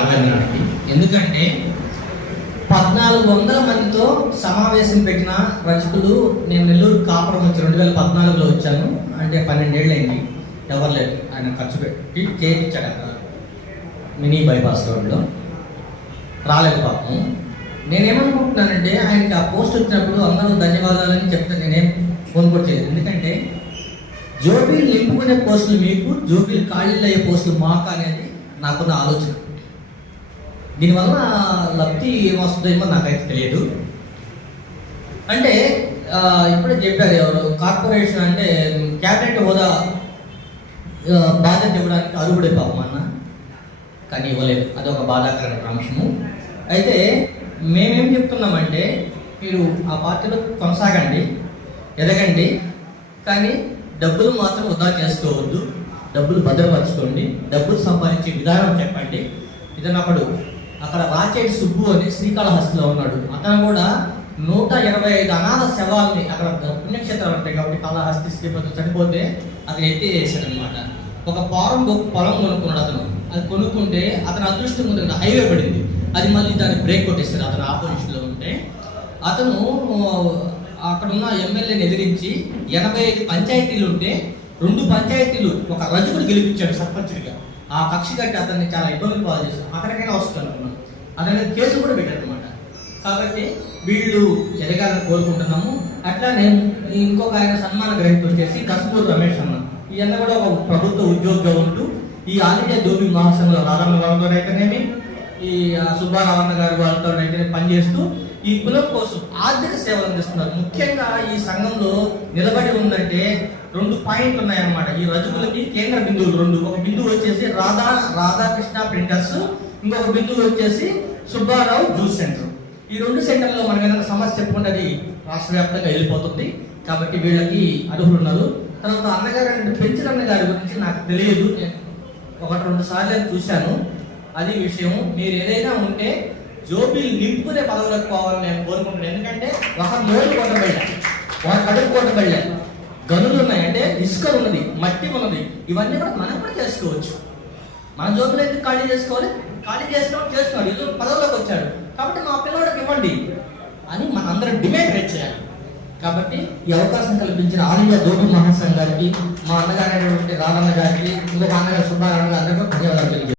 రాఘవేంద్రనాథ్కి. ఎందుకంటే 1400 మందితో సమావేశం పెట్టిన రచకులు నేను నెల్లూరు కాపురం వచ్చి 2014లో వచ్చాను. అంటే 12 ఏళ్ళు అయింది. ఎవరు లేదు. ఆయన ఖర్చు పెట్టి చేయించాడు అక్కడ మినీ బైపాస్ రోడ్లో. రాలేదు పాపం. నేనేమనుకుంటున్నానంటే ఆయనకి ఆ పోస్ట్ వచ్చినప్పుడు అందరూ ధన్యవాదాలని చెప్తే నేనేం ఫోన్ కూడా చేయలేదు. ఎందుకంటే జోబీలు నింపుకునే పోస్టులు మీకు, జోబీలు ఖాళీలు అయ్యే పోస్టులు మాకు అనేది నాకున్న ఆలోచన. దీనివల్ల లబ్ధి ఏమొస్తుందేమో నాకైతే తెలియదు. అంటే ఇప్పుడే చెప్పారు ఎవరు, కార్పొరేషన్ అంటే క్యాబినెట్ హోదా బాధ్యత ఇవ్వడానికి అర్హుడే పాపం అన్న, కానీ ఇవ్వలేదు. అదొక బాధాకరమైన అంశము. అయితే మేమేం చెప్తున్నామంటే మీరు ఆ పార్టీలో కొనసాగండి, ఎదగండి, కానీ డబ్బులు మాత్రం వృధా చేసుకోవద్దు. డబ్బులు భద్రపరచుకోండి, డబ్బులు సంపాదించే విధానం చెప్పండి. ఇదన్నప్పుడు అక్కడ రాచేటి సుబ్బు అని శ్రీకాళహస్తిలో ఉన్నాడు. అతను కూడా 125 అనాథ శవాల్ని, అక్కడ పుణ్యక్షేత్రాలు ఉంటాయి కాబట్టి కాళహస్తి శ్రీపతి చనిపోతే అతను ఎత్తేసాడు అనమాట. ఒక పొలం కొనుక్కున్నాడు అతను. అది కొనుక్కుంటే అతను అదృష్టం ఉంది, హైవే పడింది. అది మళ్ళీ దాన్ని బ్రేక్ కొట్టేస్తాడు. అతను ఆపోజిషన్లో ఉంటే అతను అక్కడున్న ఎమ్మెల్యేని ఎదిరించి 85 పంచాయతీలు ఉంటే 2 పంచాయతీలు ఒక రజకుడు గెలిపించాడు సర్పంచుడిగా. ఆ కక్షి కట్టి అతన్ని చాలా ఇబ్బందులు పాలు చేశారు. అతనికైనా వస్తుంది అనుకున్నాం. అతని కేసు కూడా పెట్టారు అనమాట. కాబట్టి వీళ్ళు ఎదగాలని కోరుకుంటున్నాము. అట్లానే ఇంకొక ఆయన సన్మాన గ్రహీత వచ్చేసి కస్తూరి రమేష్ అన్న. ఈయన కూడా ఒక ప్రభుత్వ ఉద్యోగిగా ఉంటూ ఈ ఆల్ ఇండియా దోబీ మహాసంఘంలో రాధమ్మ వాళ్ళతో అయితేనేమి, ఈ సుబ్బారావు అన్న గారి వాళ్ళతో అయితే పనిచేస్తూ ఈ కులం కోసం ఆర్థిక సేవలు అందిస్తున్నారు. ముఖ్యంగా ఈ సంఘంలో నిలబడి ఉందంటే 2 పాయింట్లు ఉన్నాయన్నమాట. ఈ రజకులకి కేంద్ర బిందువులు 2. ఒక బిందువు వచ్చేసి రాధాకృష్ణ ప్రింటర్స్, ఇంకొక బిందువు వచ్చేసి సుబ్బారావు జ్యూస్ సెంటర్. ఈ 2 సెంటర్లో మనం ఏదైనా సమస్య చెప్పుకుంటే అది రాష్ట్ర వ్యాప్తంగా వెళ్ళిపోతుంది. కాబట్టి వీళ్ళకి అర్హులు ఉన్నారు. తర్వాత అన్నగారు పెంచిన గారి గురించి నాకు తెలియదు. నేను 1-2 సార్లు చూశాను. అది విషయం. మీరు ఏదైనా ఉంటే జోబీలు నింపుకునే పదవులకు పోవాలని నేను కోరుకుంటున్నాను. ఎందుకంటే ఒక నోరు కొట్టబడలే, ఒక కడుపు కొట్టబడలే, గనులు ఉన్నాయి, అంటే ఇసుక ఉన్నది, మట్టి ఉన్నది. ఇవన్నీ కూడా మనం కూడా చేసుకోవచ్చు. మన జోబులు ఎందుకు ఖాళీ చేసుకోవాలి? ఖాళీ చేస్తున్నాడు. ఇది పదవులోకి వచ్చాడు కాబట్టి మా పిల్లవాడికి ఇవ్వండి అని మన అందరం డిమాండ్ రేట్ చేయాలి. కాబట్టి ఈ అవకాశం కల్పించిన ఆల్ ఇండియా దోబీ మహాసంఘ్ గారికి, మా అన్నగారైనటువంటి రాధమ్మ గారికి, ఇంకొక అన్నగారు సుబ్బారావు గారికి ధన్యవాదాలు.